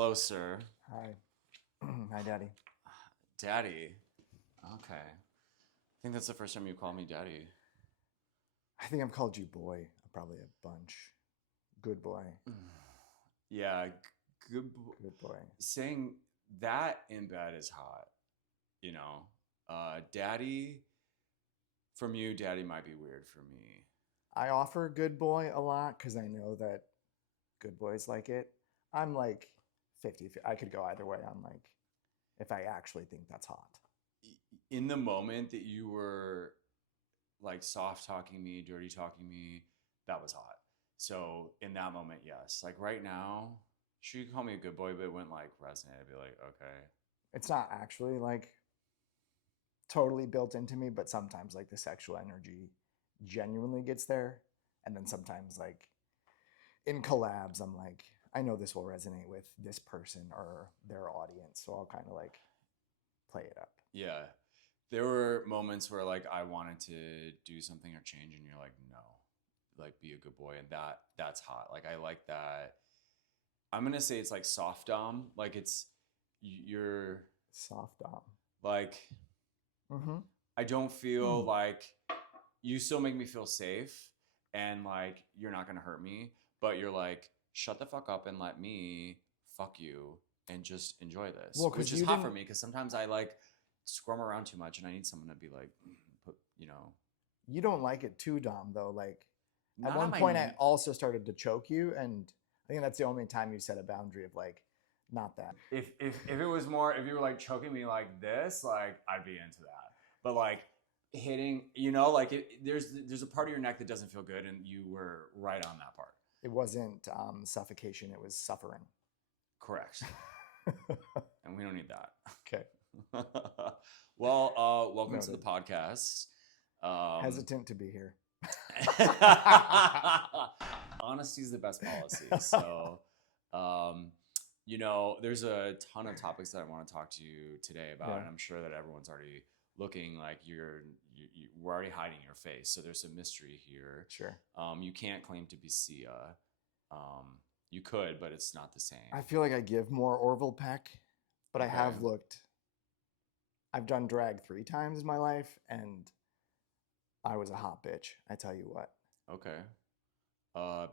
Hello, sir. Hi. Hi, Daddy. Daddy. Okay. I think that's the first time you called me daddy. I think I've called you boy probably a bunch. Good boy. Yeah, good. Good boy. Saying that in bed is hot. Daddy, from you, daddy might be weird for me. I offer good boy a lot because I know that good boys like it. I'm like 50. I could go either way on like if I actually think that's hot. In the moment that you were like soft talking me, dirty talking me, that was hot. So in that moment, yes. Like right now, sure you can call me a good boy, but it wouldn't like resonate. I'd be like, okay. It's not actually like totally built into me, but sometimes like the sexual energy genuinely gets there. And then sometimes like in collabs, I'm like, I know this will resonate with this person or their audience. So I'll kind of like play it up. Yeah. There were moments where like I wanted to do something or change and you're like, no. Like be a good boy. And that's hot. Like I like that. I'm gonna say it's like soft dom. Like you're Soft dom. like I don't feel like you still make me feel safe and like you're not gonna hurt me, but you're like, shut the fuck up and let me fuck you and just enjoy this. Well, which is hot for me because sometimes I like squirm around too much and I need someone to be like, You don't like it too, Dom, though. Like Not at one on point, my- I also started to choke you, and I think that's the only time you set a boundary of like, not that. if it was more, if you were like choking me like this, like I'd be into that. But like hitting, like there's a part of your neck that doesn't feel good, and you were right on that part. It wasn't suffocation; it was suffering. Correct. And we don't need that. Okay. Well, welcome Noted. to the podcast. Hesitant to be here. Honesty is the best policy. So, there's a ton of topics that I want to talk to you today about, and I'm sure that everyone's already looking like we're already hiding your face. So there's some mystery here. Sure. You can't claim to be Sia. You could, but it's not the same. I feel like I give more Orville Peck, but Okay. I have looked. I've done drag 3 times in my life, and I was a hot bitch. I tell you what. Okay.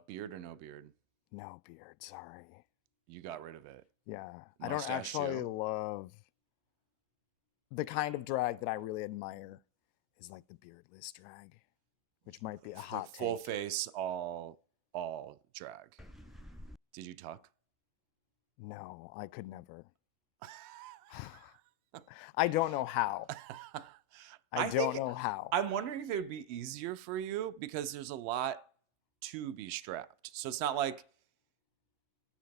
Beard or no beard? No beard. Sorry. You got rid of it. Yeah. I don't actually love the kind of drag that I really admire is like the beardless drag, which might be a hot take. Full face, all drag. Did you tuck? No, I could never. I don't know how. I don't know how. I'm wondering if it would be easier for you because there's a lot to be strapped. So it's not like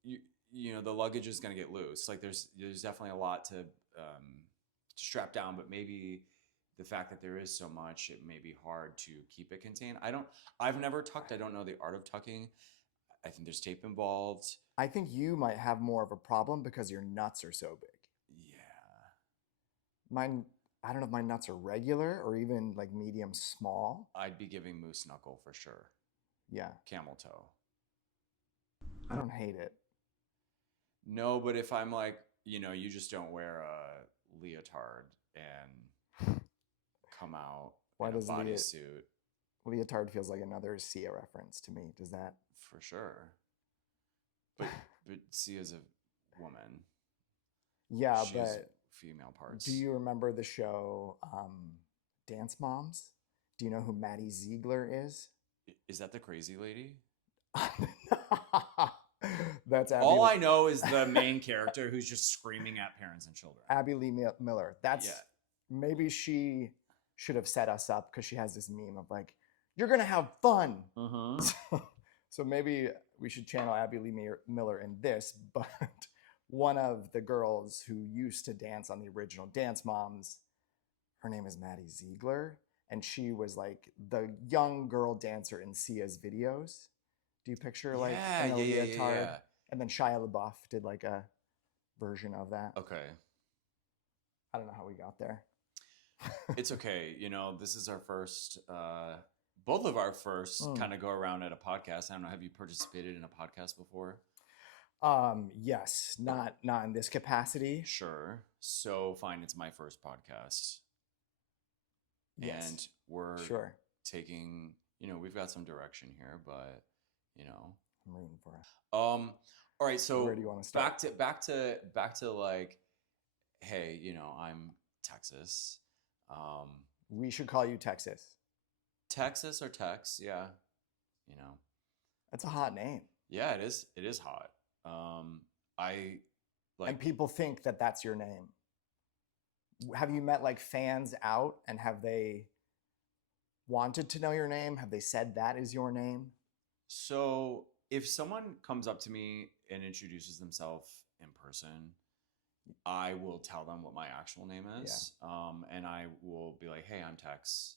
the luggage is going to get loose. Like there's definitely a lot to strap down, but maybe the fact that there is so much, it may be hard to keep it contained. I've never tucked. I don't know the art of tucking. I think there's tape involved. I think you might have more of a problem because your nuts are so big. Yeah. Mine, I don't know if my nuts are regular or even like medium small. I'd be giving moose knuckle for sure. Yeah. Camel toe. I don't hate it. No, but if I'm like, you just don't wear a leotard and come out in a bodysuit. Leotard feels like another Sia reference to me. Does that? For sure. But Sia's a woman. Yeah, She has female parts. Do you remember the show Dance Moms? Do you know who Maddie Ziegler is? Is that the crazy lady? That's Abby. All I know is the main character who's just screaming at parents and children. Abby Lee Miller. Maybe she should have set us up because she has this meme of like, you're gonna have fun. So maybe we should channel Abby Lee Miller in this, but one of the girls who used to dance on the original Dance Moms, her name is Maddie Ziegler, and she was like the young girl dancer in Sia's videos. Do you picture like in a leotard? Yeah. And then Shia LaBeouf did like a version of that. Okay. I don't know how we got there. It's okay. This is our first, both of our first kind of go around at a podcast. I don't know. Have you participated in a podcast before? Yes, not in this capacity. Sure. So fine, it's my first podcast. Yes. And we're Sure. taking, we've got some direction here, but I'm rooting for it. All right, so Where do you want to start? back to like, hey, I'm Texas. We should call you Texas. Texas or Tex, yeah. That's a hot name. Yeah, it is. It is hot. I like, and people think that that's your name. Have you met like fans out, and have they wanted to know your name? Have they said that is your name? So if someone comes up to me and introduces themselves in person, I will tell them what my actual name is. And I will be like, hey, I'm Tex.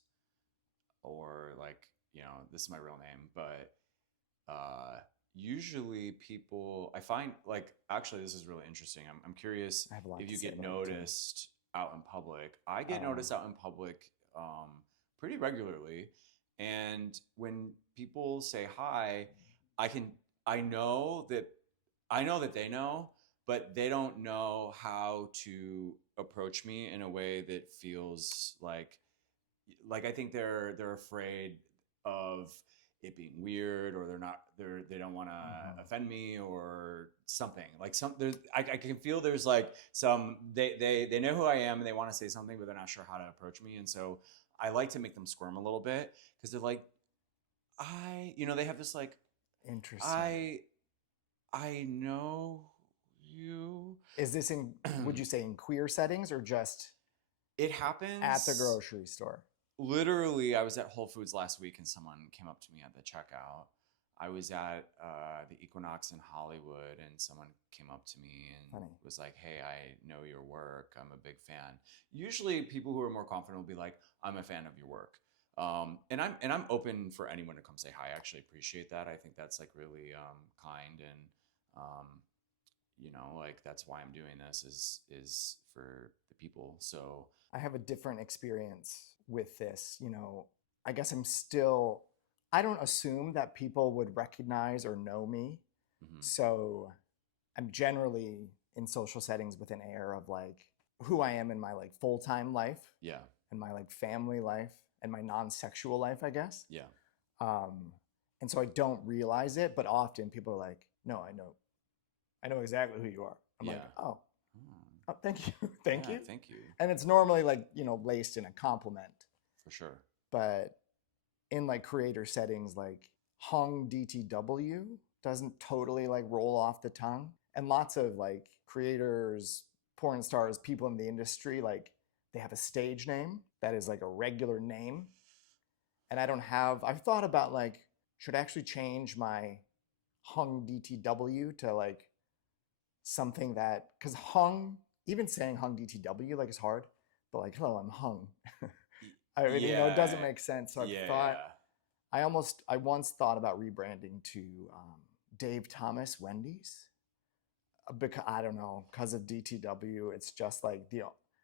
Or like, this is my real name. But usually people, I find like, actually, this is really interesting. I'm curious if you get noticed out in public. I get noticed out in public pretty regularly. And when people say hi, I know that they know, but they don't know how to approach me in a way that feels like I think they're afraid of it being weird, or they don't want to offend me or something. Like I can feel there's like some they know who I am and they want to say something, but they're not sure how to approach me. And so I like to make them squirm a little bit, because they're like, they have this like, interesting. I know you. Is this in, would you say in queer settings, or just it happens at the grocery store? Literally, I was at Whole Foods last week and someone came up to me at the checkout. I was at the Equinox in Hollywood and someone came up to me and was like, hey, I know your work. I'm a big fan. Usually people who are more confident will be like, I'm a fan of your work. And I'm open for anyone to come say hi. I actually appreciate that. I think that's like really kind, and like that's why I'm doing this is for the people. So I have a different experience with this. I guess I don't assume that people would recognize or know me. So I'm generally in social settings with an air of like who I am in my like full-time life. Yeah. And my like family life and my non-sexual life, I guess. Yeah. And so I don't realize it, but often people are like, no, I know exactly who you are. I'm like, oh, thank you. Thank you. Thank you. And it's normally like, laced in a compliment. For sure. But in like creator settings, like HungDTW doesn't totally like roll off the tongue. And lots of like creators, porn stars, people in the industry, like they have a stage name that is like a regular name. And I've thought about like, should I actually change my HungDTW to like something that, because even saying HungDTW like is hard, but like, hello, I'm hung. I mean, it doesn't make sense. So I once thought about rebranding to Dave Thomas Wendy's, because I don't know, because of DTW. It's just like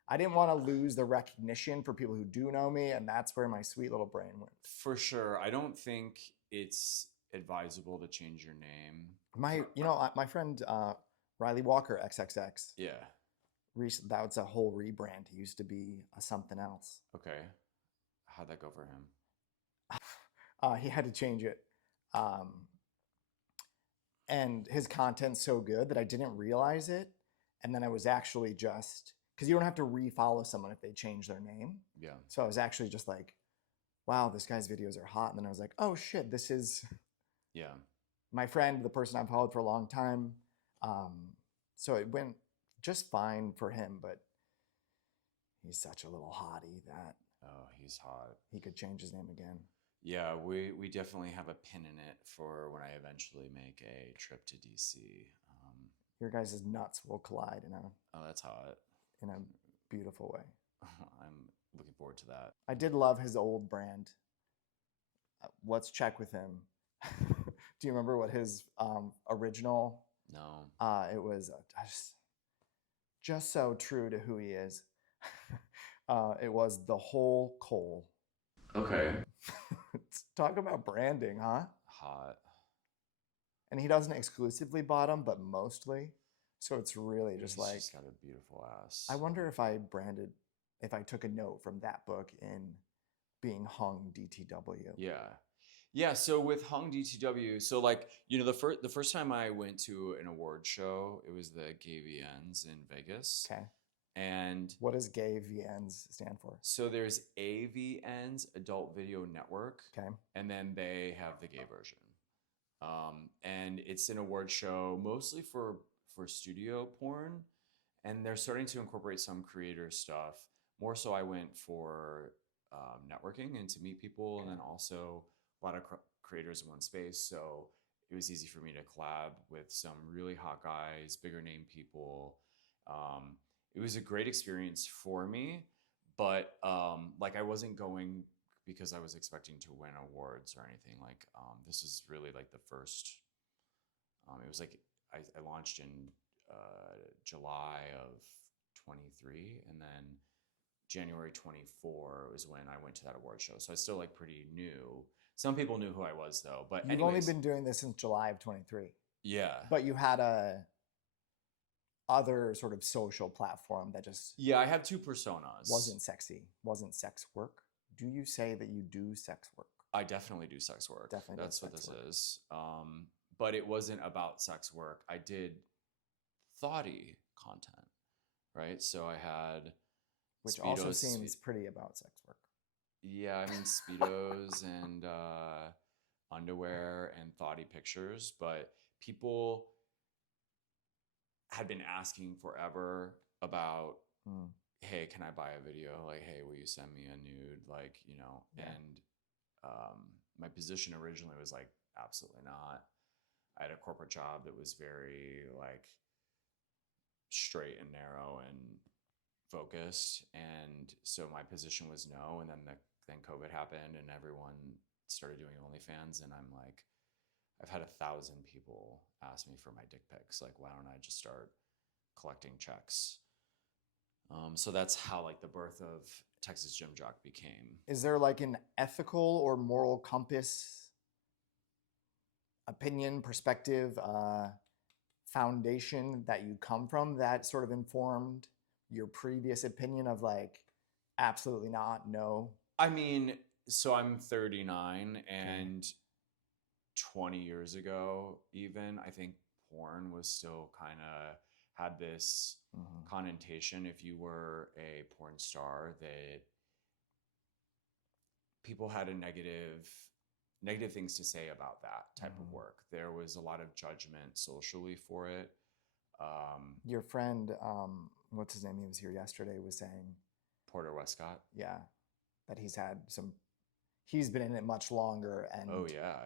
I didn't want to lose the recognition for people who do know me, and that's where my sweet little brain went. For sure. I don't think it's advisable to change your name. My friend Riley Walker XXX. Yeah. That was a whole rebrand. He used to be something else. Okay. How'd that go for him? He had to change it. And his content's so good that I didn't realize it. And then I was actually just, because you don't have to refollow someone if they change their name. Yeah. So I was actually just like, wow, this guy's videos are hot. And then I was like, oh shit, this is my friend, the person I've followed for a long time. So it went just fine for him, but he's such a little hottie that he's hot. He could change his name again. Yeah, we definitely have a pin in it for when I eventually make a trip to DC. Your guys' nuts will collide that's hot. In a beautiful way. I'm looking forward to that. I did love his old brand. Let's check with him. Do you remember what his original? No. It was just so true to who he is. It was the whole coal. Okay. Talk about branding, huh? Hot. and he doesn't exclusively bottom, but mostly. So it's really just He's like, just got a beautiful ass. I wonder if if I took a note from that book in being HungDTW. Yeah. So with HungDTW, so like, you know, the first time I went to an award show, it was the Gay VNs in Vegas. Okay. And what does Gay VNs stand for? So there's AVNs, Adult Video Network. Okay. And then they have the gay version. And it's an award show mostly for studio porn. And they're starting to incorporate some creator stuff. More so I went for networking and to meet people. Okay. And then also a lot of creators in one space. So it was easy for me to collab with some really hot guys, bigger name people. It was a great experience for me, but like I wasn't going because I was expecting to win awards or anything. Like this is really like the first. It was like I launched in July of 23, and then January 24 was when I went to that award show. So I still like pretty new. Some people knew who I was though, but you've only been doing this since July of 23. Yeah, but you had a other sort of social platform that just I have two personas. Wasn't sexy, wasn't sex work. Do you say that you do sex work? I definitely do sex work. Definitely, that's what this is. But it wasn't about sex work. I did thoughty content, right? So I had which Speedos, also seems pretty about sex work. Yeah, I mean Speedos and underwear and thoughty pictures, but people had been asking forever about, hey, can I buy a video? Like, hey, will you send me a nude? Like, you know, and my position originally was like, absolutely not. I had a corporate job that was very like straight and narrow and focused. And so my position was no. And then COVID happened and everyone started doing OnlyFans. And I'm like, I've had 1,000 people ask me for my dick pics. Like, why don't I just start collecting checks? So that's how like the birth of Texas Gym Jock became. Is there like an ethical or moral compass, opinion, perspective, foundation that you come from that sort of informed your previous opinion of like, absolutely not, no? I mean, so I'm 39 and 20 years ago, even, I think porn was still kind of had this connotation. If you were a porn star, that people had a negative things to say about that type of work. There was a lot of judgment socially for it. Your friend, what's his name? He was here yesterday, was saying Porter Westcott. Yeah, that he's been in it much longer and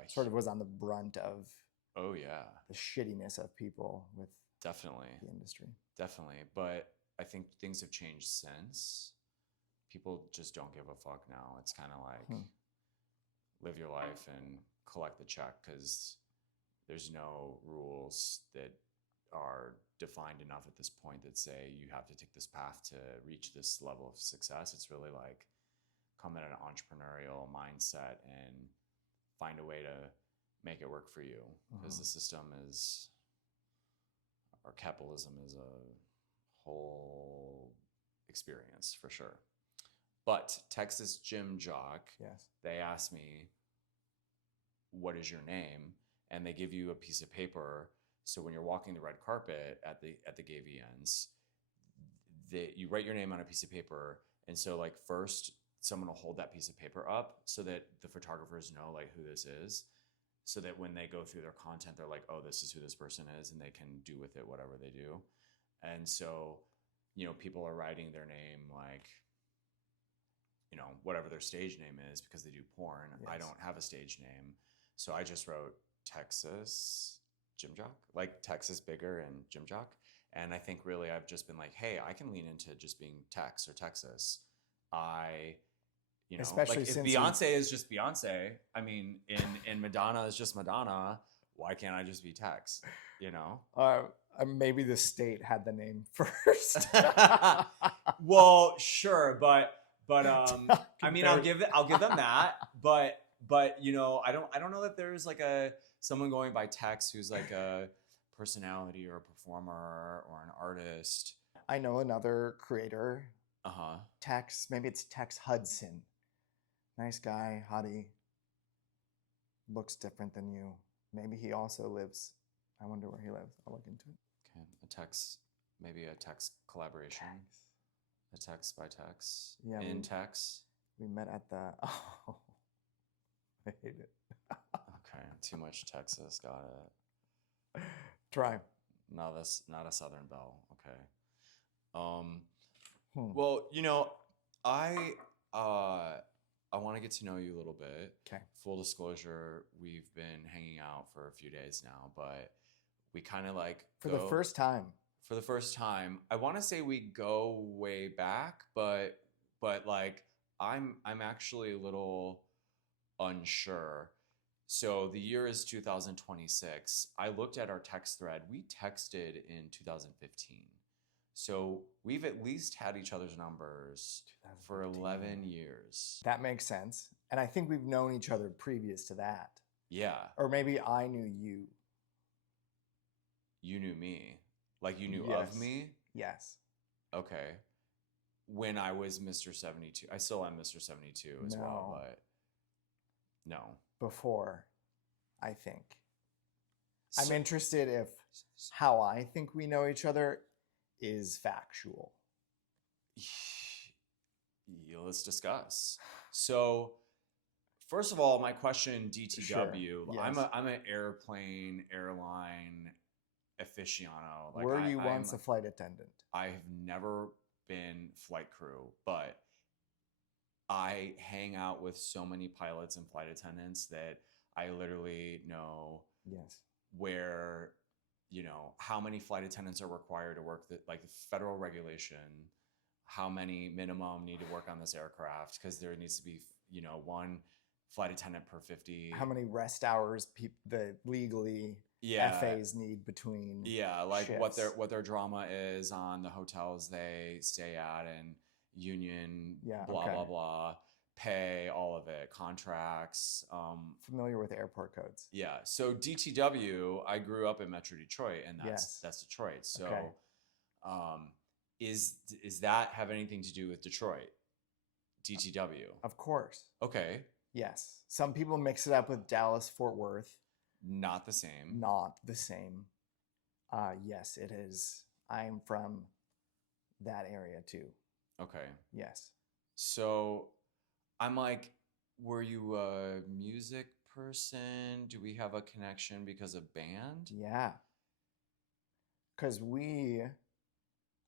sort of was on the brunt of the shittiness of people with definitely the industry. Definitely. But I think things have changed since. People just don't give a fuck now. It's kind of like live your life and collect the check, because there's no rules that are defined enough at this point that say you have to take this path to reach this level of success. It's really like come at an entrepreneurial mindset and find a way to make it work for you, because the system is, or capitalism is a whole experience for sure. But Texas Gym Jock, they asked me, what is your name? And they give you a piece of paper. So when you're walking the red carpet at the gay VNs, you write your name on a piece of paper. And so like first someone will hold that piece of paper up so that the photographers know like who this is, so that when they go through their content, they're like, oh, this is who this person is, and they can do with it whatever they do. And so, you know, people are writing their name like, you know, whatever their stage name is, because they do porn. I don't have a stage name. So I just wrote Texas Gym Jock, like Texas bigger and Gym Jock. And I think really I've just been like, hey, I can lean into just being Tex or Texas. You know, especially like if Beyonce is just Beyonce, I mean, in Madonna is just Madonna, why can't I just be Tex, you know? Maybe the state had the name first. Well, sure, but I mean, I'll give them that, but you know, I don't know that there's like a someone going by Tex who's like a personality or a performer or an artist. I know another creator, Uh-huh. Tex, maybe it's Tex Hudson. Nice guy, hottie. Looks different than you. Maybe he also lives. I wonder where he lives. I'll look into it. Okay. A Tex, maybe a Tex collaboration. Tex. A Tex by Tex. Yeah, In Tex. We met at the. Oh, I hate it. Okay. Too much Texas. Got it. Try. Not a Southern Belle. Okay. Hmm. Well, I want to get to know you a little bit. Okay. Full disclosure, we've been hanging out for a few days now, but we kind of like For the first time. For the first time, I want to say we go way back, but like I'm actually a little unsure. So the year is 2026. I looked at our text thread. We texted in 2015. So we've at least had each other's numbers for 11 years. That makes sense. And I think we've known each other previous to that. Yeah. Or maybe I knew you. You knew me. Like you knew Yes. of me? Yes. Okay. When I was Mr. 72. I still am Mr. 72 as well, but no. Before, I think. So, I'm interested if how I think we know each other is factual. Yeah, let's discuss. So, first of all, my question, DTW. Sure. Yes. I'm an airline aficionado. Like Were you once a flight attendant? I have never been flight crew, but I hang out with so many pilots and flight attendants that I literally know Yes. where, how many flight attendants are required to work, like the federal regulation, how many minimum need to work on this aircraft, because there needs to be, one flight attendant per 50. How many rest hours the legally FAs need between like shifts. what their drama is on the hotels they stay at, and union, blah blah, pay, all of it, contracts. Familiar with airport codes. Yeah. So DTW, I grew up in Metro Detroit, and that's Detroit. So, is that have anything to do with Detroit? DTW. Of course. Okay. Yes. Some people mix it up with Dallas, Fort Worth. Not the same. Not the same. Yes, it is. I'm from that area too. Okay. Yes. So I'm like, were you a music person? Do we have a connection because of band? Yeah. Because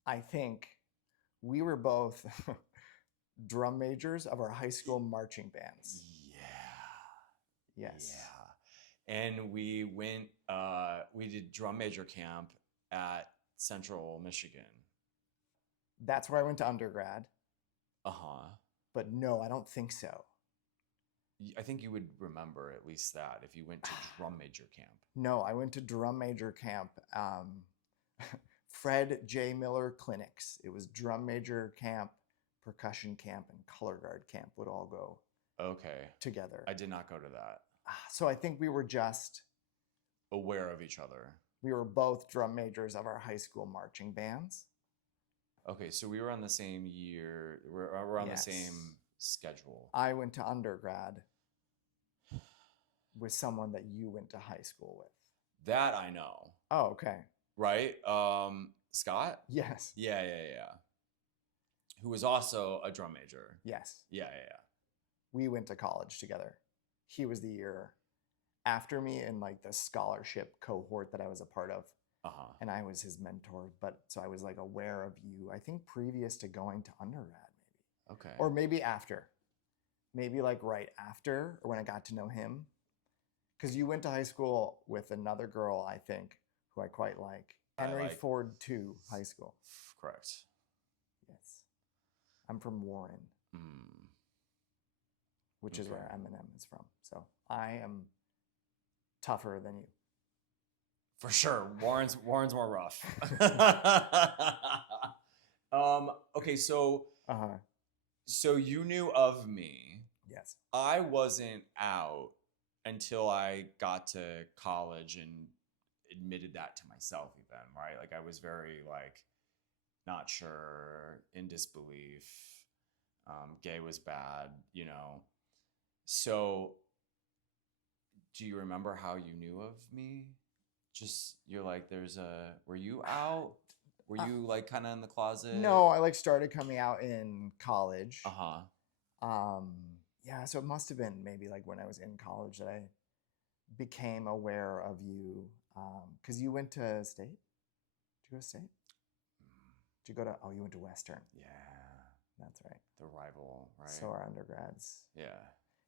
I think we were both drum majors of our high school marching bands. Yeah. Yes. Yeah. And we went, we did drum major camp at Central Michigan. That's where I went to undergrad. Uh-huh. But no, I don't think so. I think you would remember at least that if you went to drum major camp. No, I went to drum major camp. Fred J. Miller Clinics. It was drum major camp, percussion camp, and color guard camp would all go together. I did not go to that. So I think we were just aware of each other. We were both drum majors of our high school marching bands. Okay, so we were on the same year. We're on the same schedule. I went to undergrad with someone that you went to high school with. That I know. Oh, okay. Right? Scott? Yes. Yeah. Who was also a drum major. Yes. Yeah. We went to college together. He was the year after me in like the scholarship cohort that I was a part of. Uh-huh. And I was his mentor, but so I was like aware of you, I think previous to going to undergrad maybe. Okay. Or maybe after. Maybe like right after, or when I got to know him. Because you went to high school with another girl, I think, who I quite like. Henry Ford 2 High School. Correct. Yes. I'm from Warren. Which is where Eminem is from. So I am tougher than you. For sure. Warren's more rough. Okay, so so you knew of me. Yes. I wasn't out until I got to college and admitted that to myself even, right? Like I was very like not sure, in disbelief. Gay was bad, you know. So do you remember how you knew of me? Just you're like, were you out? Were you like kind of in the closet? No, I like started coming out in college. Uh-huh. Um, yeah, so it must have been maybe like when I was in college that I became aware of you. Because you went to state? Did you go to state? Did you go to, oh, you went to Western. Yeah. That's right. The rival, right? So our undergrads. Yeah.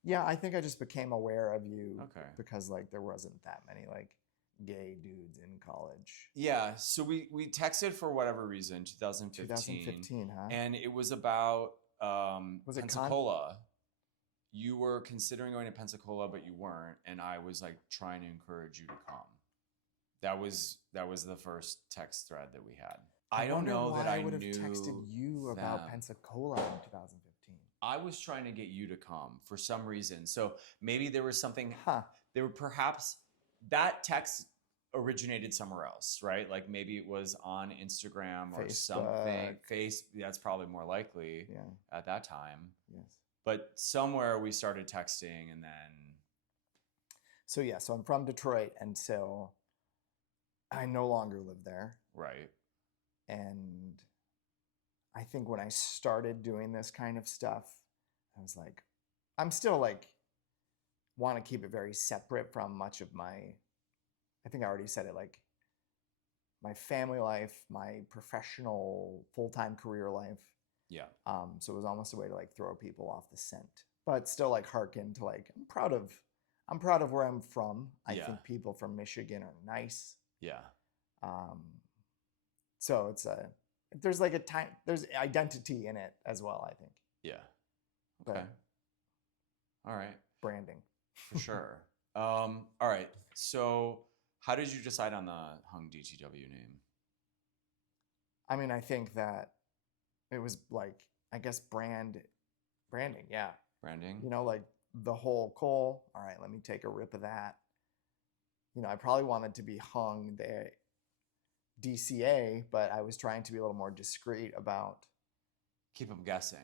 Yeah, I think I just became aware of you Okay. because like there wasn't that many like gay dudes in college. Yeah, so we texted for whatever reason, 2015. 2015, huh? And it was about Was it Pensacola. You were considering going to Pensacola, but you weren't, and I was like trying to encourage you to come. That was the first text thread that we had. I don't know that I would have knew texted you about them. Pensacola in 2015. I was trying to get you to come for some reason. So maybe there was something. Huh. There were perhaps that text originated somewhere else, right? Like maybe it was on Instagram or something. That's probably more likely at that time. Yes. But somewhere we started texting and then. So yeah, so I'm from Detroit, and so I no longer live there. Right. And I think when I started doing this kind of stuff, I was like, I'm still like, want to keep it very separate from much of my, I think I already said it, like my family life, my professional full-time career life. Yeah. So it was almost a way to like throw people off the scent, but still like hearken to like, I'm proud of where I'm from. I think people from Michigan are nice. Yeah. So there's like there's identity in it as well, I think. Yeah. Okay. All right. Branding. For sure. All right. So how did you decide on the HungDTW name? I mean, I think that it was like, I guess branding. Yeah. Branding? You know, like the whole Cole. All right, let me take a rip of that. You know, I probably wanted to be hung the DCA, but I was trying to be a little more discreet about. Keep them guessing.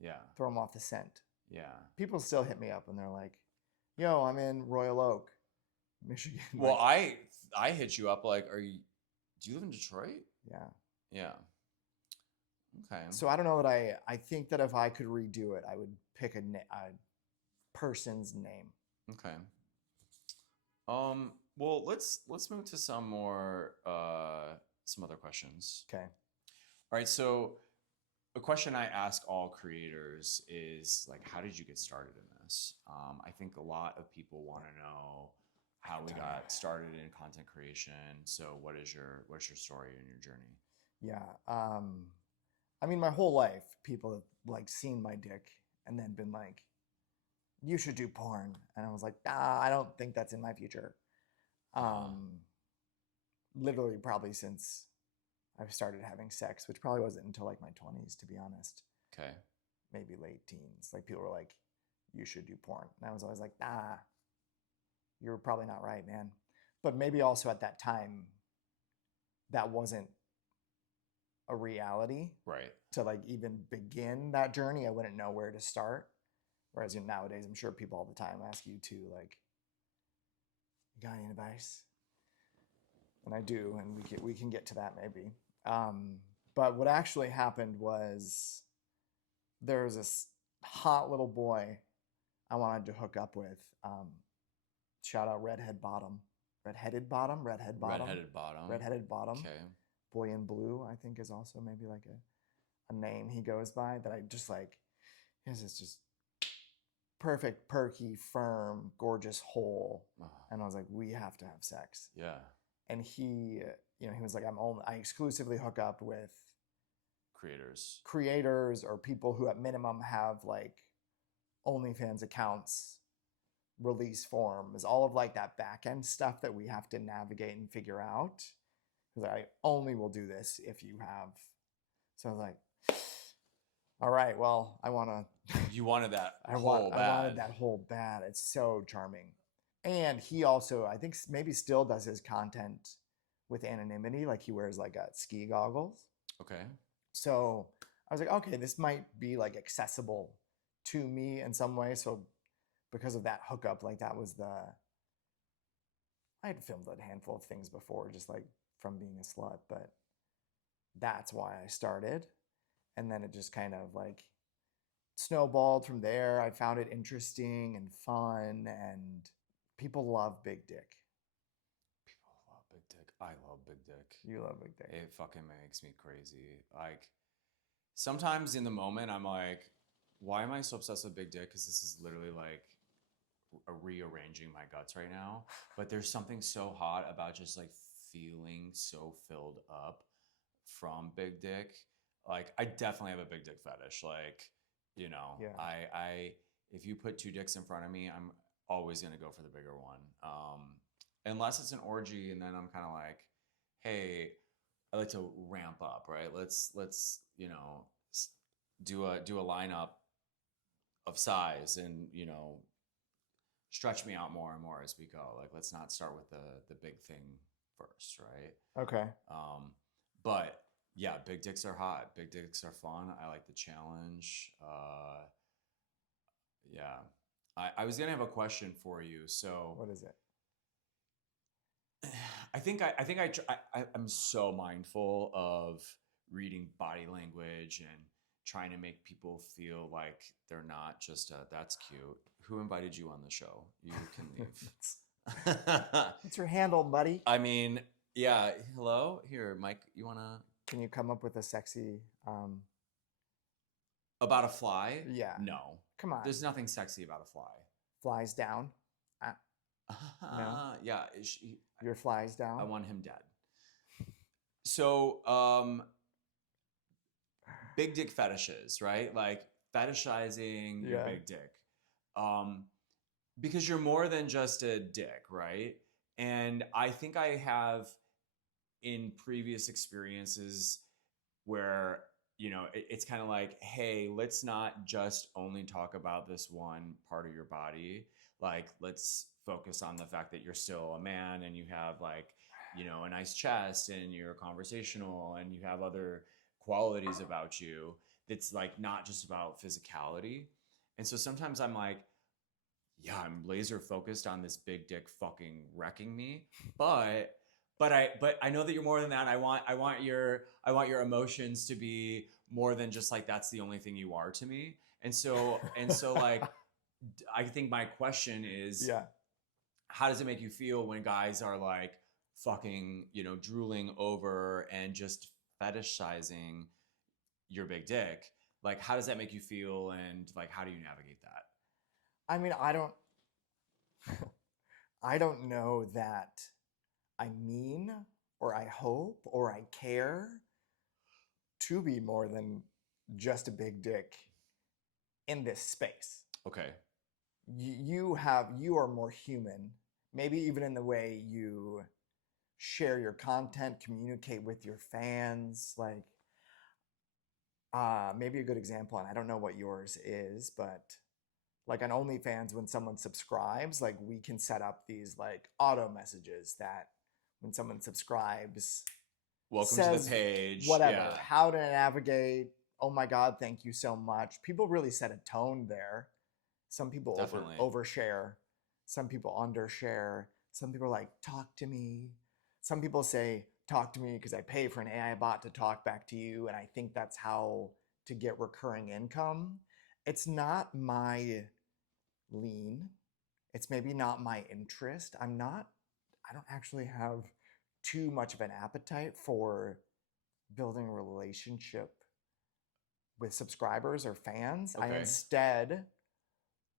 Yeah. Throw them off the scent. Yeah. People still hit me up and they're like, yo, I'm in Royal Oak, Michigan. Well, like, I hit you up like, do you live in Detroit? Yeah. Yeah. Okay. So I don't know that I think that if I could redo it, I would pick a person's name. Okay. Well, let's move to some other questions. Okay. All right. So a question I ask all creators is like, how did you get started in this? I think a lot of people want to know how we got started in content creation. So what's your story and your journey? Yeah. I mean, my whole life, people have like seen my dick and then been like, you should do porn. And I was like, I don't think that's in my future. Literally probably since I've started having sex, which probably wasn't until like my 20s, to be honest. Okay. Maybe late teens. Like people were like, you should do porn. And I was always like, you're probably not right, man. But maybe also at that time, that wasn't a reality. Right. To like even begin that journey, I wouldn't know where to start. Whereas nowadays, I'm sure people all the time ask you to like, you got any advice? And I do, and we can get to that maybe. But what actually happened was there was this hot little boy I wanted to hook up with. Shout out Redheaded Bottom. Okay. Boy in Blue, I think, is also maybe like a name he goes by that I just like. His is just perfect, perky, firm, gorgeous hole. And I was like, we have to have sex. Yeah. And he was like, I exclusively hook up with creators or people who at minimum have like OnlyFans accounts, release forms, all of like that back end stuff that we have to navigate and figure out. Because I only will do this if you have. So I was like, All right. Well, I want to. You wanted that I whole wanted bad. that whole bad. It's so charming. And he also, I think, maybe still does his content with anonymity. Like he wears like a ski goggles. Okay. So I was like, okay, this might be like accessible to me in some way. So because of that hookup, like that was the. I had filmed a handful of things before, just like from being a slut, but that's why I started. And then it just kind of like snowballed from there. I found it interesting and fun, and people love Big Dick. People love Big Dick. I love Big Dick. You love Big Dick. It fucking makes me crazy. Like sometimes in the moment, I'm like, why am I so obsessed with Big Dick? Because this is literally like rearranging my guts right now. But there's something so hot about just like feeling so filled up from Big Dick. Like I definitely have a Big Dick fetish. Like, you know, Yeah. I if you put two dicks in front of me, I'm always gonna go for the bigger one. Unless it's an orgy, and then I'm kind of like, hey, I like to ramp up, right? Let's you know do a lineup of size, and you know stretch me out more and more as we go. Like let's not start with the big thing first, right? Okay. But yeah, big dicks are hot. Big dicks are fun. I like the challenge. Yeah. I was gonna have a question for you. So What is it? I'm so mindful of reading body language and trying to make people feel like they're not just that's cute. Who invited you on the show? You can leave. What's your handle, buddy? I mean, yeah. Hello, here, Mike. You wanna Can you come up with a sexy? about a fly? Yeah. No. Come on. There's nothing sexy about a fly. Flies down. No? Yeah. Your flies down. I want him dead. So, big dick fetishes, right? Like fetishizing your Yeah. big dick. Because you're more than just a dick, right? And I think I have in previous experiences where, you know, it's kind of like, hey, let's not just only talk about this one part of your body. Like, let's focus on the fact that you're still a man and you have like, you know, a nice chest and you're conversational and you have other qualities about you. That's like not just about physicality. And so sometimes I'm like, yeah, I'm laser focused on this big dick fucking wrecking me, but I know that you're more than that. I want your emotions to be more than just like that's the only thing you are to me. And so like I think my question is, Yeah. how does it make you feel when guys are like fucking, you know, drooling over and just fetishizing your big dick? Like how does that make you feel, and like how do you navigate that? I mean, I don't. I don't know that I mean, or I hope, or I care to be more than just a big dick in this space. Okay. You are more human, maybe even in the way you share your content, communicate with your fans. Like, maybe a good example, and I don't know what yours is, but like on OnlyFans, when someone subscribes, like we can set up these like auto messages that when someone subscribes, Welcome to the page. Whatever, Yeah. how to navigate. Oh my God, thank you so much. People really set a tone there. Some people Definitely. overshare. Some people undershare. Some people are like, talk to me. Some people say, talk to me because I pay for an AI bot to talk back to you. And I think that's how to get recurring income. It's not my lean. It's maybe not my interest. I don't actually have too much of an appetite for building a relationship with subscribers or fans. I Okay. instead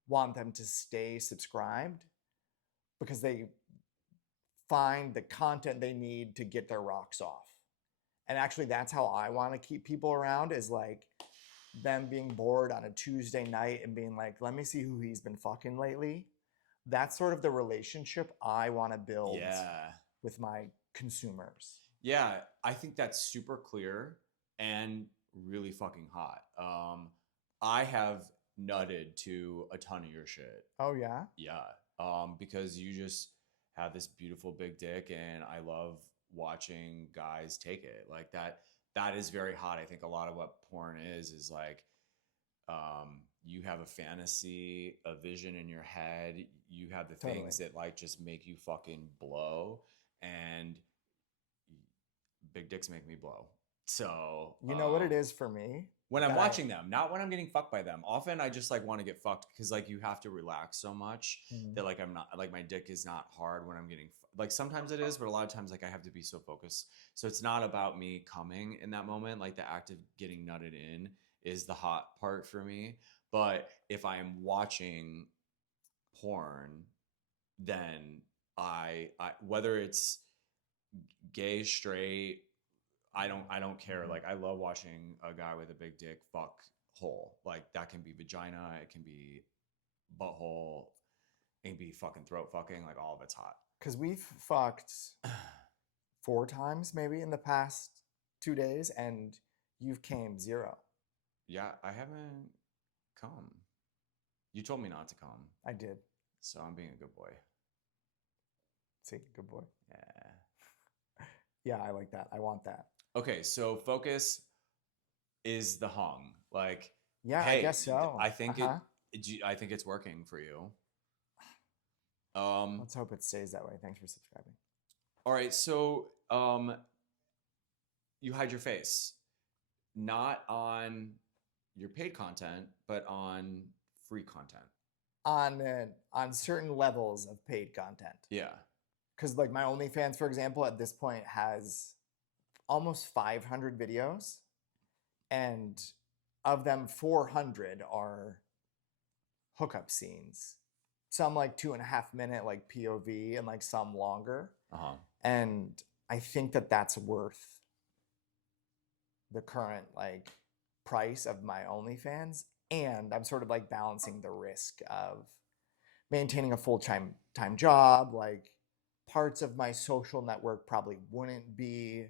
want them to stay subscribed because they find the content they need to get their rocks off. And actually, that's how I want to keep people around, is like them being bored on a Tuesday night and being like, let me see who he's been fucking lately. That's sort of the relationship I want to build with my consumers. Yeah, I think that's super clear and really fucking hot. I have nutted to a ton of your shit. Oh yeah. Yeah. Because you just have this beautiful big dick, and I love watching guys take it like that. That is very hot. I think a lot of what porn is like, you have a fantasy, a vision in your head. You have the Totally. things that like just make you fucking blow, and big dicks make me blow. So You know what it is for me? when I'm that watching them, not when I'm getting fucked by them. Often I just like want to get fucked because like you have to relax so much that like I'm not like my dick is not hard when I'm getting like sometimes it is, but a lot of times like I have to be so focused. So it's not about me coming in that moment. Like the act of getting nutted in is the hot part for me. But if I am watching porn, then I whether it's gay, straight, I don't care. Like I love watching a guy with a big dick fuck hole. Like that can be vagina, it can be butthole, it can be fucking throat fucking. Like all of it's hot. Because we've fucked 4 times maybe in the past 2 days, and you've came 0. Yeah, I haven't come. You told me not to come, I did. so I'm being a good boy. See, good boy. Yeah. Yeah, I like that. I want that. Okay, so focus is the hung. Like, Yeah, hey, I guess so. I think I think it's working for you. Let's hope it stays that way. Thanks for subscribing. All right, so you hide your face, not on your paid content, but on free content. On certain levels of paid content. Yeah. Because like my OnlyFans, for example, at this point has almost 500 videos, and of them 400 are hookup scenes. Some like 2.5 minute like POV, and like some longer. And I think that that's worth the current like price of my OnlyFans, and I'm sort of like balancing the risk of maintaining a full-time job. Like parts of my social network probably wouldn't be,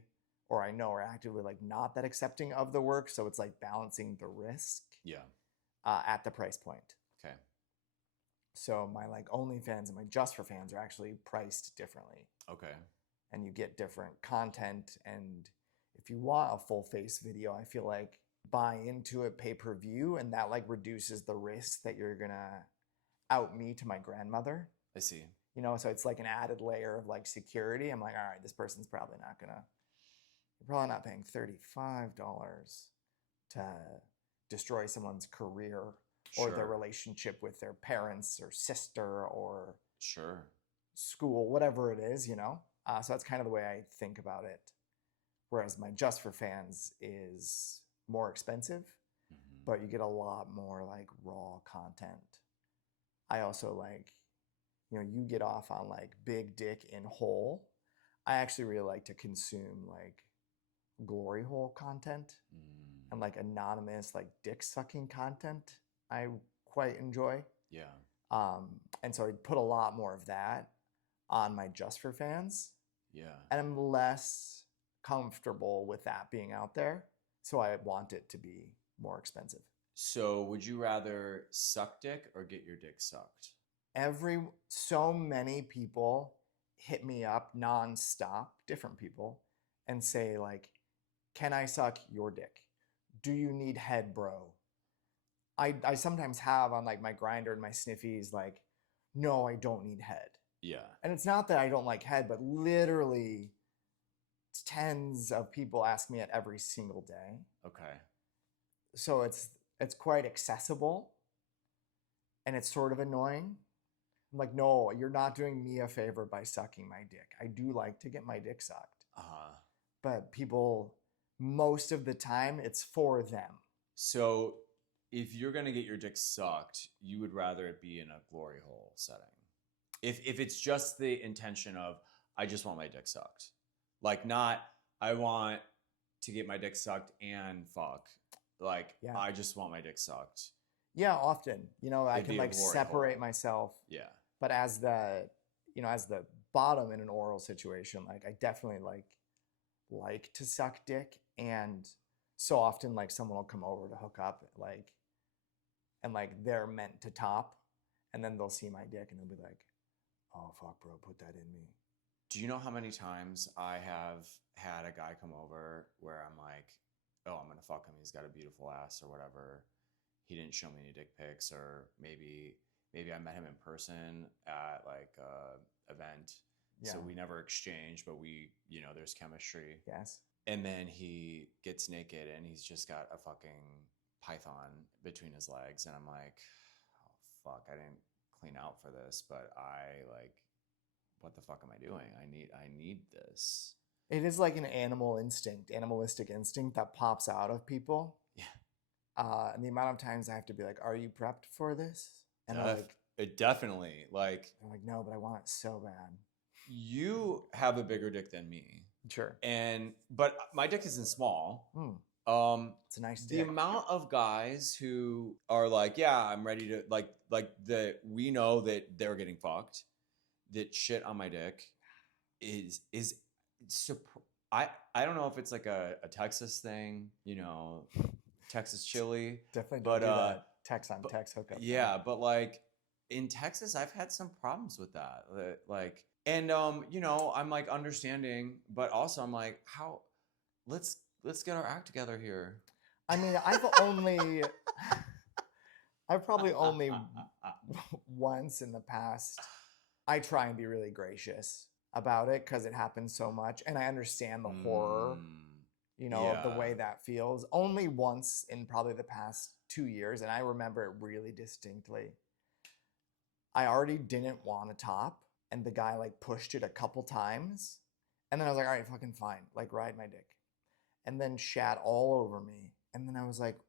or I know are actively like not that accepting of the work, so it's like balancing the risk. Yeah. At the price point. Okay. So my like OnlyFans and my Just for Fans are actually priced differently. Okay. And you get different content, and if you want a full face video, I feel like buy into it pay-per-view, and that like reduces the risk that you're gonna out me to my grandmother. I see. You know, so it's like an added layer of like security. I'm like, all right, this person's probably not gonna, you're probably not paying $35 to destroy someone's career or their relationship with their parents or sister or school, whatever it is, you know? So that's kind of the way I think about it. Whereas my Just for Fans is more expensive, but you get a lot more like raw content. I also like, you know, you get off on like big dick in hole. I actually really like to consume like glory hole content and like anonymous like dick sucking content. I quite enjoy. Yeah. And so I put a lot more of that on my Just for Fans. Yeah. And I'm less comfortable with that being out there. So I want it to be more expensive. So would you rather suck dick or get your dick sucked? So many people hit me up nonstop, different people, and say like, can I suck your dick? Do you need head, bro? I sometimes have on like my Grinder and my Sniffies like, no, I don't need head. Yeah. And it's not that I don't like head, but literally tens of people ask me it every single day. Okay. So it's quite accessible, and it's sort of annoying. I'm like, no, you're not doing me a favor by sucking my dick. I do like to get my dick sucked. But people, most of the time, it's for them. So if you're going to get your dick sucked, you would rather it be in a glory hole setting. If it's just the intention of, I just want my dick sucked. Like not, I want to get my dick sucked and fuck. Like, yeah. I just want my dick sucked. Yeah, often. You know, I can like separate myself. Yeah. But as the bottom in an oral situation, like I definitely like to suck dick, and so often like someone will come over to hook up, like, and like they're meant to top, and then they'll see my dick and they'll be like, "Oh fuck, bro, put that in me." Do you know how many times I have had a guy come over where I'm like, oh, I'm gonna fuck him. He's got a beautiful ass or whatever. He didn't show me any dick pics, or maybe I met him in person at like a event. Yeah. So we never exchanged, but we, there's chemistry. Yes. And then he gets naked and he's just got a fucking python between his legs. And I'm like, oh, fuck, I didn't clean out for this, but what the fuck am I doing? I need this. It is like an animalistic instinct that pops out of people. Yeah. And the amount of times I have to be like, "Are you prepped for this?" And it definitely, like, I'm like, "No, but I want it so bad." You have a bigger dick than me. Sure. But my dick isn't small. It's a nice dick. dick. The amount of guys who are like, yeah, I'm ready to we know that they're getting fucked, that shit on my dick is I don't know if it's like a Texas thing, Texas chili. Definitely don't do that text on text hookup. Yeah, but like in Texas, I've had some problems with that. Like, and I'm like understanding, but also I'm like, how? Let's get our act together here. I mean, I've probably only once in the past. I try and be really gracious about it because it happens so much, and I understand the horror, of the way that feels. Only once in probably the past 2 years, and I remember it really distinctly. I already didn't want to top, and the guy like pushed it a couple times, and then I was like, all right, fucking fine, like ride my dick, and then shat all over me, and then I was like,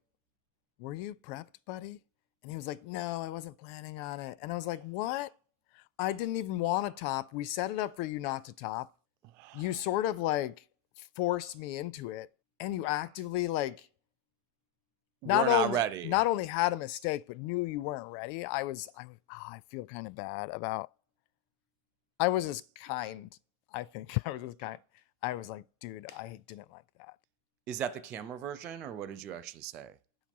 were you prepped, buddy? And he was like, no, I wasn't planning on it, and I was like, what? I didn't even want to top. We set it up for you not to top. You sort of like forced me into it, and you actively like not ready. Not only had a mistake, but knew you weren't ready. I feel kind of bad about. I was as kind. I think I was as kind. I was like, dude, I didn't like that. Is that the camera version, or what did you actually say?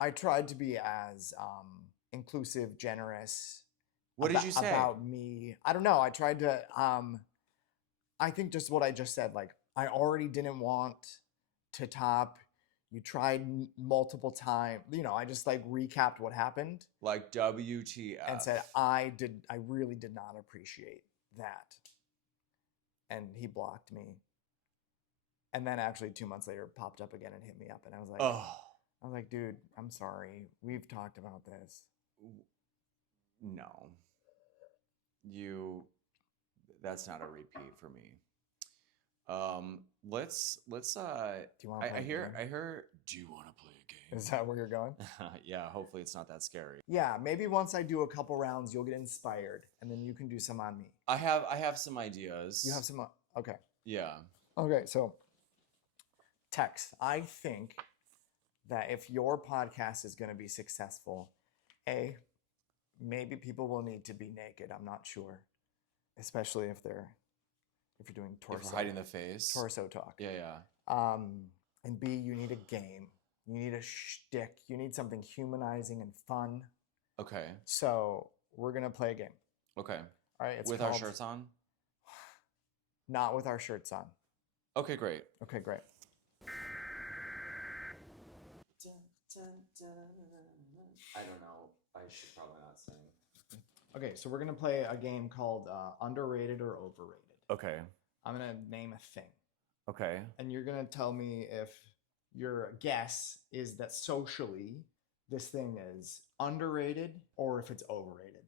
I tried to be as inclusive, generous. What did you say about me? I don't know. I tried to. I think just what I just said. Like, I already didn't want to top. You tried multiple times. I just like recapped what happened. Like WTF. And said, I really did not appreciate that. And he blocked me. And then actually 2 months later popped up again and hit me up. And I was like, I was like, dude, I'm sorry. We've talked about this. No. That's not a repeat for me. Let's do you want to play I hear do you want to play a game? Is that where you're going? Yeah, hopefully it's not that scary. Yeah, maybe once I do a couple rounds you'll get inspired and then you can do some on me. I have some ideas. You have some okay. Yeah. Okay, so Tex, I think that if your podcast is going to be successful, maybe people will need to be naked. I'm not sure, especially if you're doing torso. If we're hiding the face. Torso talk. Yeah. And B, you need a game. You need a shtick. You need something humanizing and fun. Okay. So we're gonna play a game. Okay. All right. It's with our shirts on? Not with our shirts on. Okay, great. Okay, great. I don't know. I should probably not sing. Okay, so we're gonna play a game called underrated or overrated. Okay. I'm gonna name a thing. Okay. And you're gonna tell me if your guess is that socially this thing is underrated or if it's overrated.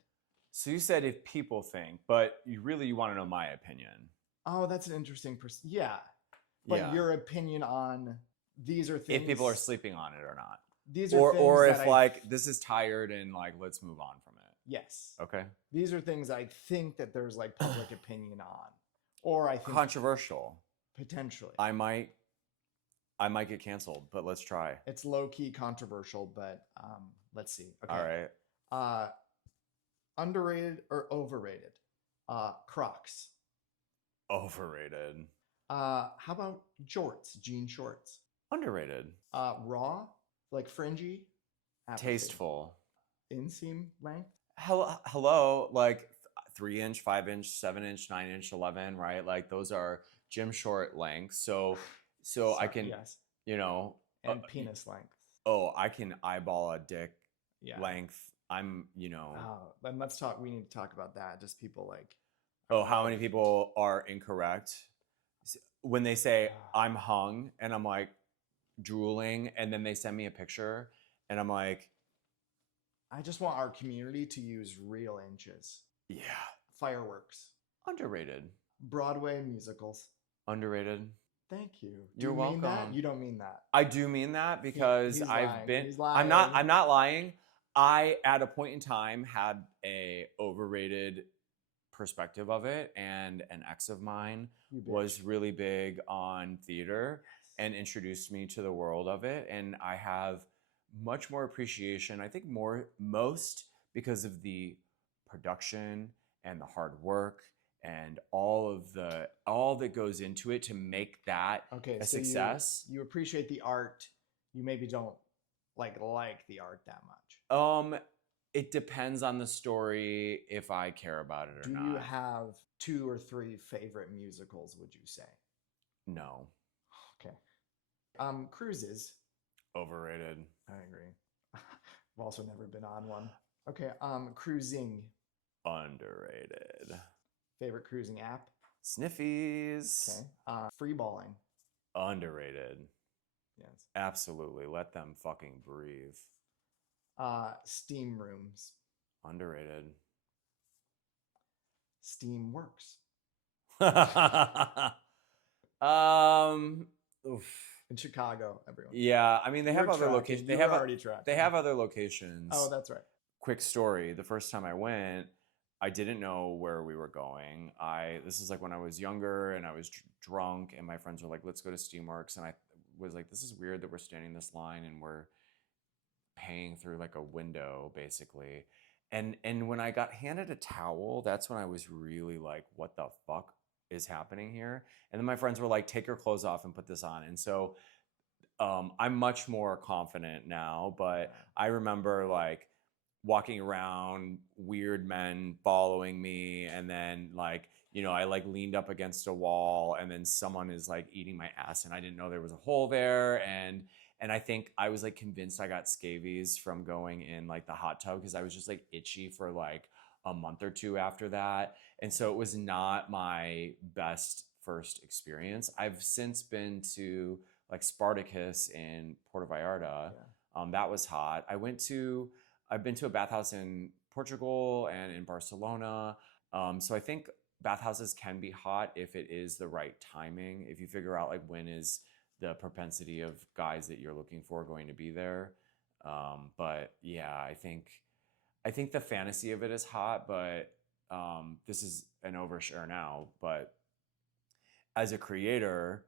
So you said if people think, but you want to know my opinion. Oh, that's an interesting yeah. But your opinion on these are things. If people are sleeping on it or not. These are things or if like this is tired and like let's move on from it. Yes. Okay. These are things I think that there's like public opinion on. Or I think controversial. Potentially. I might get canceled, but let's try. It's low-key controversial, but let's see. Okay. All right. Underrated or overrated? Crocs. Overrated. How about jorts, jean shorts? Underrated. Raw, like fringy, apple shape. Tasteful. Inseam length. Hello, like 3-inch, 5-inch, 7-inch, 9-inch, 11, right? Like those are gym short lengths. So I can, yes, you know, and penis length. oh, I can eyeball a dick Yeah. length. I'm, you know. Oh, then let's talk. We need to talk about that. Just people like. Oh, how many people are incorrect when they say I'm hung and I'm like drooling, and then they send me a picture and I'm like, I just want our community to use real inches. yeah. Fireworks. Underrated. Broadway musicals. Underrated. Thank you. You're Do you mean welcome. that? You don't mean that. I do mean that because He's I've lying. been. He's lying. I'm not lying. I at a point in time had a overrated perspective of it, and an ex of mine was really big on theater and introduced me to the world of it, and I have much more appreciation. I think most because of the production and the hard work and all that goes into it to make that a success. You appreciate the art. You maybe don't like the art that much. It depends on the story if I care about it or not. Do you have 2 or 3 favorite musicals, would you say? No. Okay. Cruises. Overrated. I agree. I've also never been on one. Okay. Cruising. Underrated. Favorite cruising app? Sniffies. Okay. Free balling. Underrated. Yes. Absolutely. Let them fucking breathe. Steam rooms. Underrated. Steam works. Oof. In Chicago, everyone. Yeah, I mean they have other locations. They have other locations. Oh, that's right. Quick story. The first time I went, I didn't know where we were going. This is like when I was younger and I was drunk, and my friends were like, "Let's go to Steamworks," and I was like, "This is weird that we're standing in this line and we're paying through like a window, basically." And when I got handed a towel, that's when I was really like, "What the fuck is happening here?" And then my friends were like, "Take your clothes off and put this on." And so I'm much more confident now, but I remember like walking around, weird men following me, and then like, you know, I like leaned up against a wall, and then someone is like eating my ass, and I didn't know there was a hole there, and I think I was like convinced I got scabies from going in like the hot tub, because I was just like itchy for like a month or two after that, and so it was not my best first experience. I've since been to like Spartacus in Puerto Vallarta. Yeah. That was hot. I've been to a bathhouse in Portugal and in Barcelona. So I think bathhouses can be hot if it is the right timing. If you figure out like when is the propensity of guys that you're looking for going to be there. But yeah, I think the fantasy of it is hot, but this is an overshare now. But as a creator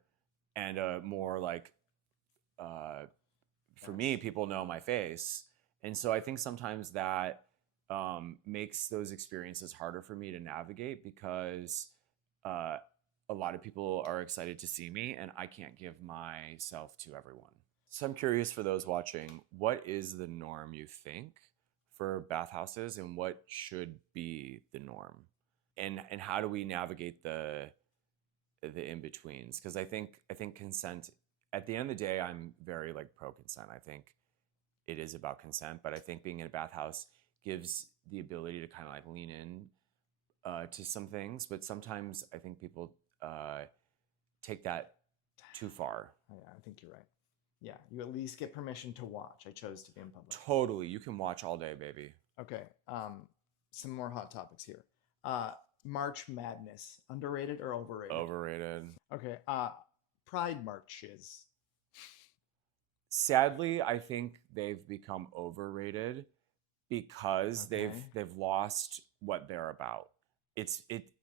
and a more like, for me, people know my face. And so I think sometimes that makes those experiences harder for me to navigate, because a lot of people are excited to see me and I can't give myself to everyone. So I'm curious, for those watching, what is the norm you think for bathhouses, and what should be the norm? And how do we navigate the in-betweens? Because I think consent, at the end of the day, I'm very like pro consent. I think it is about consent, but I think being in a bathhouse gives the ability to kind of like lean in to some things, but sometimes I think people take that too far. Yeah, I think you're right. Yeah, you at least get permission to watch. I chose to be in public. Totally, you can watch all day, baby. Okay, some more hot topics here. March Madness, underrated or overrated? Overrated. Okay, Pride marches. Sadly, I think they've become overrated because Okay. they've lost what they're about. It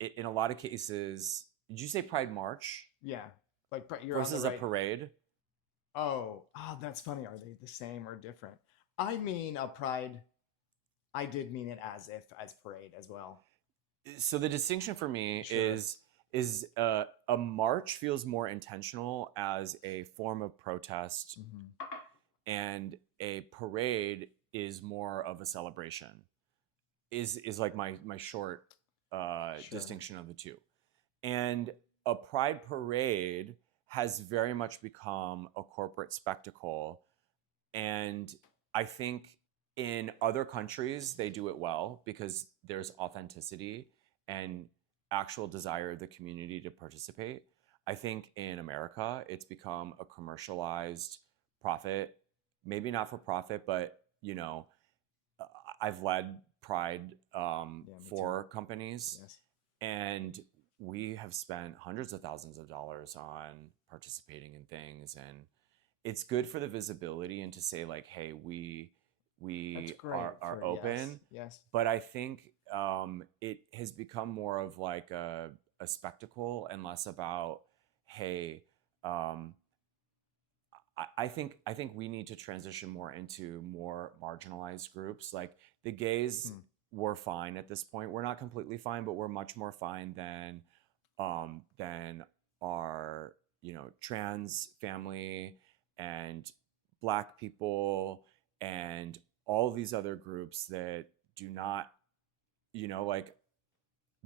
in a lot of cases. Did you say Pride March? Yeah, like you're versus on the right. A parade. Oh, that's funny. Are they the same or different? I mean, a Pride. I did mean it as parade as well. So the distinction for me Sure. is is a march feels more intentional as a form of protest, and a parade is more of a celebration. Is like my short distinction of the two. And a pride parade has very much become a corporate spectacle. And I think in other countries, they do it well because there's authenticity and actual desire of the community to participate. I think in America, it's become a commercialized profit, maybe not for profit, but you know, I've led Pride for companies, Yes. and we have spent hundreds of thousands of dollars on participating in things, and it's good for the visibility and to say like, hey, we are open. Yes. But I think it has become more of like a spectacle and less about, hey, I think we need to transition more into more marginalized groups. Like the gays were fine at this point. We're not completely fine, but we're much more fine than our, you know, trans family and Black people and all these other groups that do not, you know, like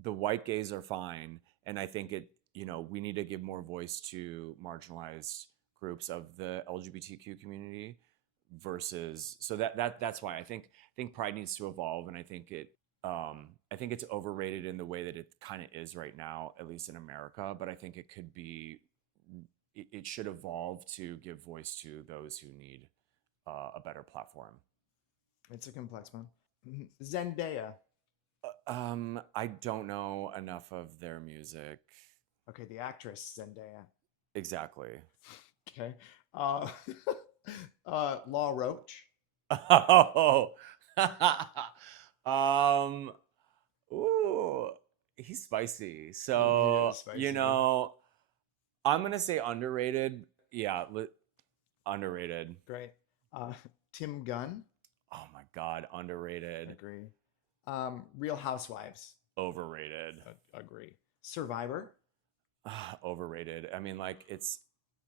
the white gays are fine. And I think you know, we need to give more voice to marginalized groups of the LGBTQ community versus, so that's why I think Pride needs to evolve. And I think it's overrated in the way that it kind of is right now, at least in America. But I think it could be, it should evolve to give voice to those who need a better platform. It's a complex one. Zendaya. I don't know enough of their music. Okay, the actress Zendaya. Exactly. Okay. Law Roach. Oh. Ooh, he's spicy. So, He is spicy. you know, I'm gonna say underrated. Yeah, underrated. Great. Tim Gunn. Oh my God, underrated. Agree. Real Housewives. Overrated. Agree. Survivor. Overrated. I mean, like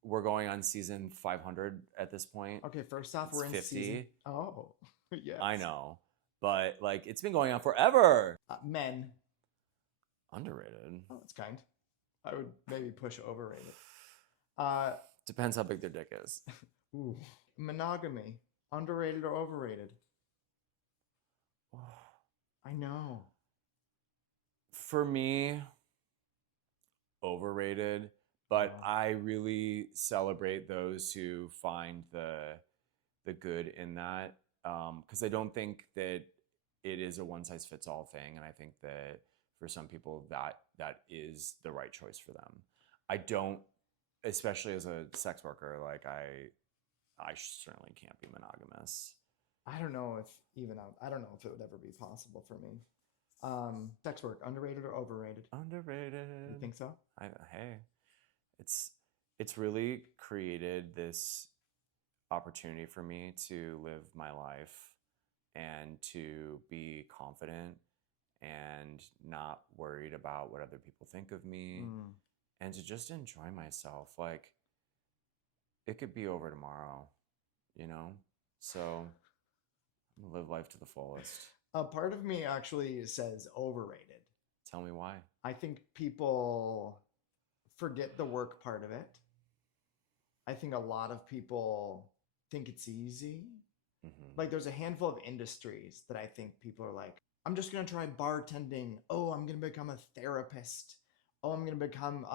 we're going on season 500 at this point. Okay, first off, we're in 50. season. Oh, yes. I know, but like it's been going on forever. Men. Underrated. Oh, that's kind. I would maybe push overrated. Depends how big their dick is. Ooh. Monogamy. Underrated or overrated? I know. For me, overrated, but I really celebrate those who find the good in that, because I don't think that it is a one size fits all thing, and I think that for some people that is the right choice for them. I don't, especially as a sex worker, like I certainly can't be monogamous. I don't know if it would ever be possible for me. Sex work, underrated or overrated? Underrated. You think so? Hey, it's really created this opportunity for me to live my life and to be confident and not worried about what other people think of me, and to just enjoy myself. Like it could be over tomorrow, you know? So live life to the fullest. A part of me actually says overrated. Tell me why. I think people forget the work part of it. I think a lot of people think it's easy. Like there's a handful of industries that I think people are like, I'm just going to try bartending. Oh, I'm going to become a therapist. Oh, I'm going to become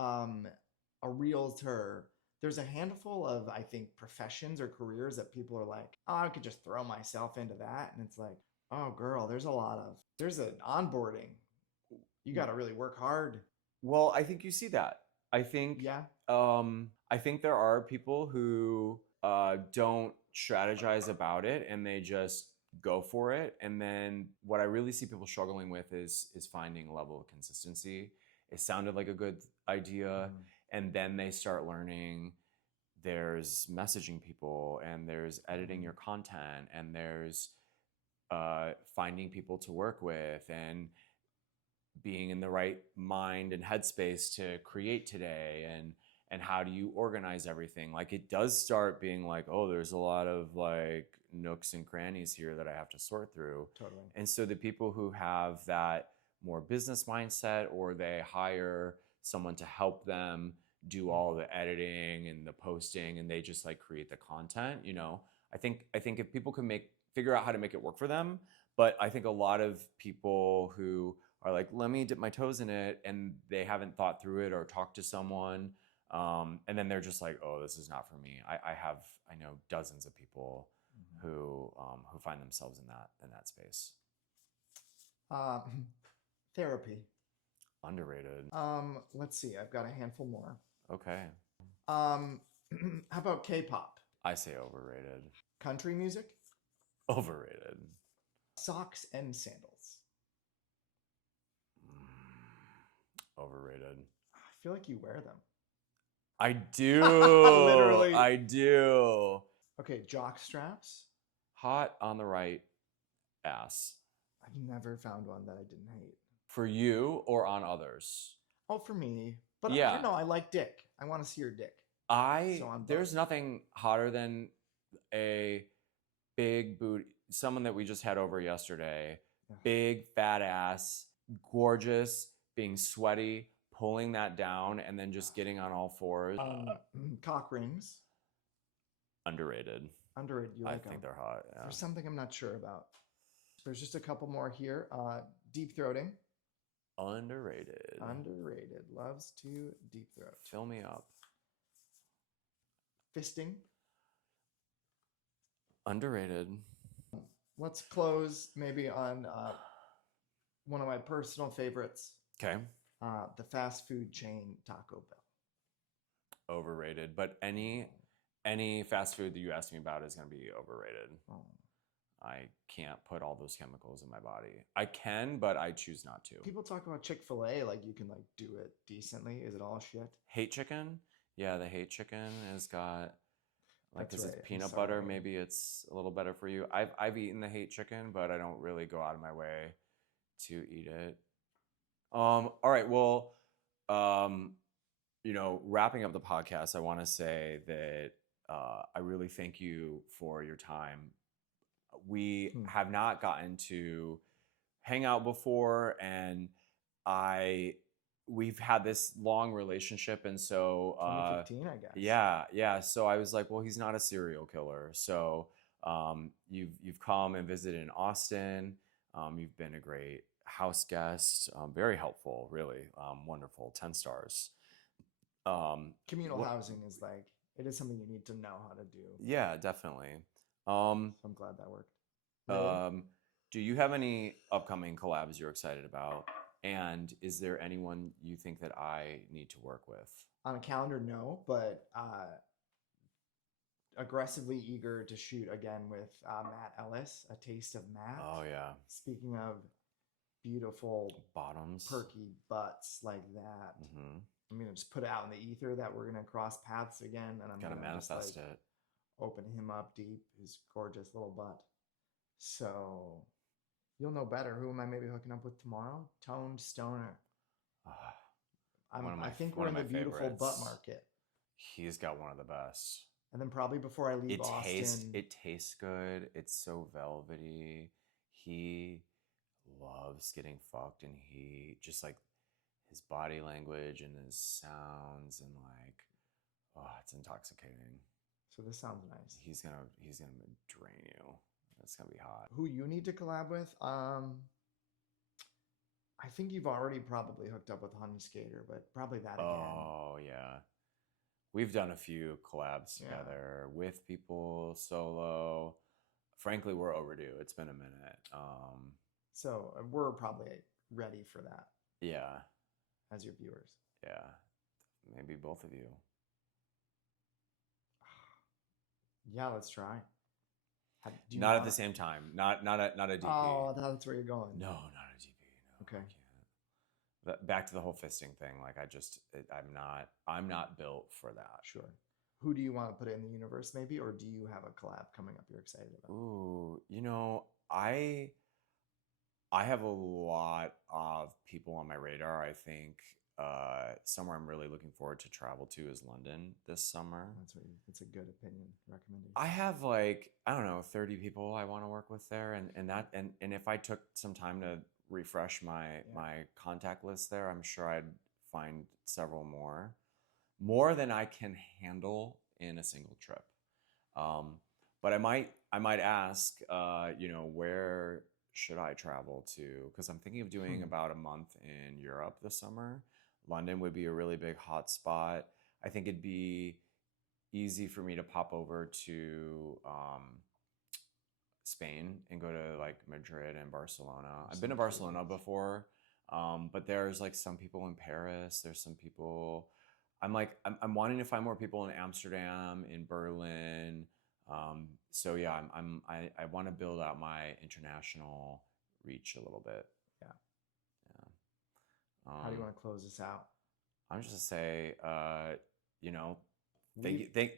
a realtor. There's a handful of, I think, professions or careers that people are like, oh, I could just throw myself into that. And it's like, oh, girl, there's an onboarding. You got to really work hard. Well, I think you see that. I think, I think there are people who don't strategize about it and they just go for it. And then what I really see people struggling with is finding a level of consistency. It sounded like a good idea. And then they start learning there's messaging people and there's editing your content and there's finding people to work with and being in the right mind and headspace to create today, and how do you organize everything. Like it does start being like, oh, there's a lot of like nooks and crannies here that I have to sort through. Totally. And so the people who have that more business mindset, or they hire someone to help them do all the editing and the posting, and they just like create the content, I think if people can figure out how to make it work for them. But I think a lot of people who are like, let me dip my toes in it, and they haven't thought through it or talked to someone, and then they're just like, oh, this is not for me. I know dozens of people who find themselves in that space. Therapy. Underrated. Let's see. I've got a handful more. Okay. How about K-pop? I say overrated. Country music? Overrated. Socks and sandals. Overrated. I feel like you wear them. I do. Literally. I do. Okay, jock straps. Hot on the right ass. I've never found one that I didn't hate. For you or on others? Oh, for me. But Yeah. I don't know. I like dick. I want to see your dick. There's nothing hotter than a big booty, someone that we just had over yesterday, big fat ass, gorgeous, being sweaty, pulling that down, and then just getting on all fours. Cock rings. Underrated. Underrated. You like I think they're hot. Yeah. There's something I'm not sure about. There's just a couple more here. Deep throating. Underrated. Underrated. Loves to deep throat. Fill me up. Fisting. Underrated. Let's close maybe on one of my personal favorites. Okay. The fast food chain Taco Bell. Overrated. But any fast food that you ask me about is going to be overrated. Oh. I can't put all those chemicals in my body. I can, but I choose not to. People talk about Chick-fil-A like you can like do it decently. Is it all shit? Hate chicken? Yeah, the hate chicken has got like That's this right. is peanut butter. Maybe it's a little better for you. I've eaten the hate chicken, but I don't really go out of my way to eat it. All right. Well, wrapping up the podcast, I want to say that I really thank you for your time. We have not gotten to hang out before, and we've had this long relationship, and so 2015, I guess. Yeah. So I was like, well, he's not a serial killer. So you've come and visited in Austin. You've been a great house guest, very helpful, really wonderful, 10 stars. Communal housing is like, it is something you need to know how to do. Yeah, definitely. So I'm glad that worked. Really? Do you have any upcoming collabs you're excited about? And is there anyone you think that I need to work with? On a calendar, no, but aggressively eager to shoot again with Matt Ellis, A Taste of Matt. Oh, yeah. Speaking of beautiful bottoms, perky butts like that. Mm-hmm. I'm going to just put it out in the ether that we're going to cross paths again. And I'm going to manifest just, it. Open him up deep, his gorgeous little butt. So you'll know better. Who am I maybe hooking up with tomorrow? Toned Stoner. I think we're in the beautiful butt market. He's got one of the best. And then probably before I leave Austin. It tastes good. It's so velvety. He loves getting fucked, and he just like his body language and his sounds, and like, oh, it's intoxicating. So this sounds nice. He's gonna drain you. It's gonna be hot. Who you need to collab with? I think you've already probably hooked up with HungDTW, but probably that again. Oh yeah, we've done a few collabs together with people solo. Frankly, we're overdue. It's been a minute. So we're probably ready for that. Yeah. As your viewers. Yeah, maybe both of you. Yeah, let's try. Not at the same time. Not a DP. Oh, that's where you're going. No, not a DP. No, okay. I can't. Back to the whole fisting thing. Like I'm not built for that. Sure. Who do you want to put in the universe, maybe, or do you have a collab coming up you're excited about? Ooh, I have a lot of people on my radar. I think somewhere I'm really looking forward to travel to is London this summer. That's a good opinion recommendation. I have like, I don't know, 30 people I want to work with there. And if I took some time to refresh my contact list there, I'm sure I'd find several more than I can handle in a single trip. But I might ask, where should I travel to? Because I'm thinking of doing about a month in Europe this summer. London would be a really big hot spot. I think it'd be easy for me to pop over to Spain and go to like Madrid and Barcelona. I've been to Barcelona before, but there's like some people in Paris. There's some people. I'm wanting to find more people in Amsterdam, in Berlin. So yeah, I want to build out my international reach a little bit. Yeah. Yeah. How do you want to close this out? I'm just gonna say,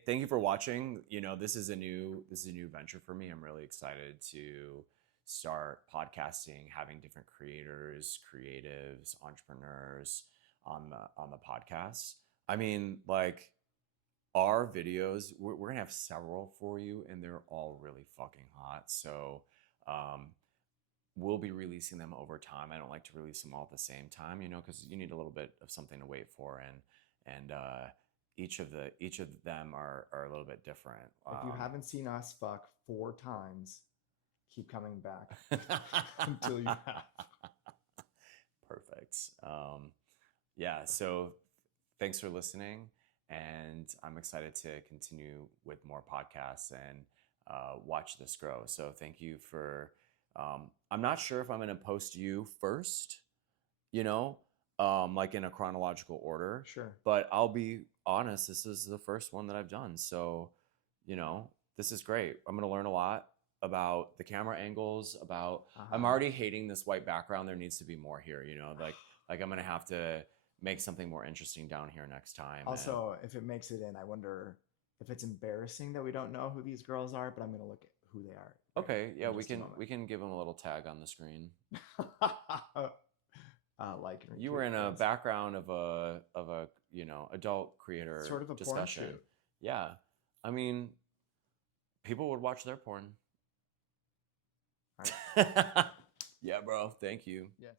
thank you for watching. This is a new venture for me. I'm really excited to start podcasting, having different creators, creatives, entrepreneurs on the podcast. I mean, like our videos, we're gonna have several for you, and they're all really fucking hot. So we'll be releasing them over time. I don't like to release them all at the same time, because you need a little bit of something to wait for, and each of them are a little bit different. If you haven't seen us fuck 4 times, keep coming back until you. Perfect. Yeah. So thanks for listening, and I'm excited to continue with more podcasts and watch this grow. So thank you for. I'm not sure if I'm going to post you first, like in a chronological order. Sure. But I'll be honest, this is the first one that I've done. So, this is great. I'm going to learn a lot about the camera angles, I'm already hating this white background. There needs to be more here, like I'm going to have to make something more interesting down here next time. Also, if it makes it in, I wonder if it's embarrassing that we don't know who these girls are, but I'm going to look at who they are. Okay, yeah, we can give them a little tag on the screen. You were in a background of a adult creator sort of a discussion. porn shoot. Yeah, I mean, people would watch their porn. All right. Yeah, bro. Thank you. Yes.